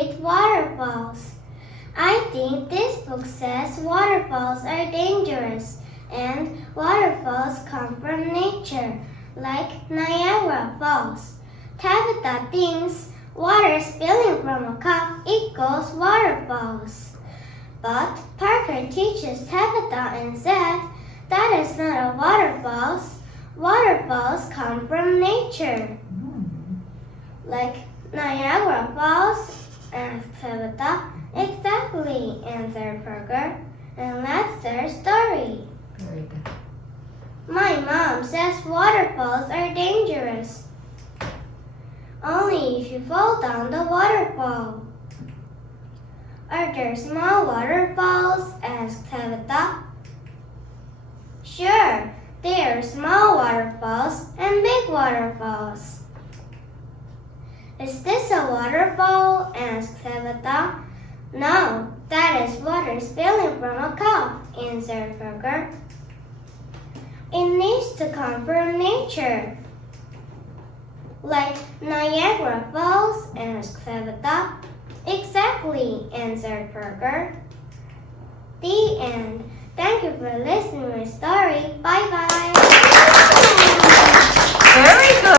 read Waterfalls. I think this book says waterfalls are dangerous and waterfalls come from nature, like Niagara Falls. Tabitha thinks water spilling from a cup equals waterfalls. But Parker teaches Tabitha and said that is not a waterfalls. Waterfalls come from nature. Like Niagara Falls, asked Tabitha. Exactly, answered Parker. And that's their story. Very good. My mom says waterfalls are dangerous. Only if you fall down the waterfall. Are there small waterfalls? Asked Tabitha. Sure, there are small waterfalls and big waterfalls. Is this a waterfall? Asked Tabitha. No, that is water spilling from a cup, answered Parker. It needs to come from nature. Like Niagara Falls? Asked Tabitha. Exactly, answered Parker. The end. Thank you for listening to my story. Bye-bye. Very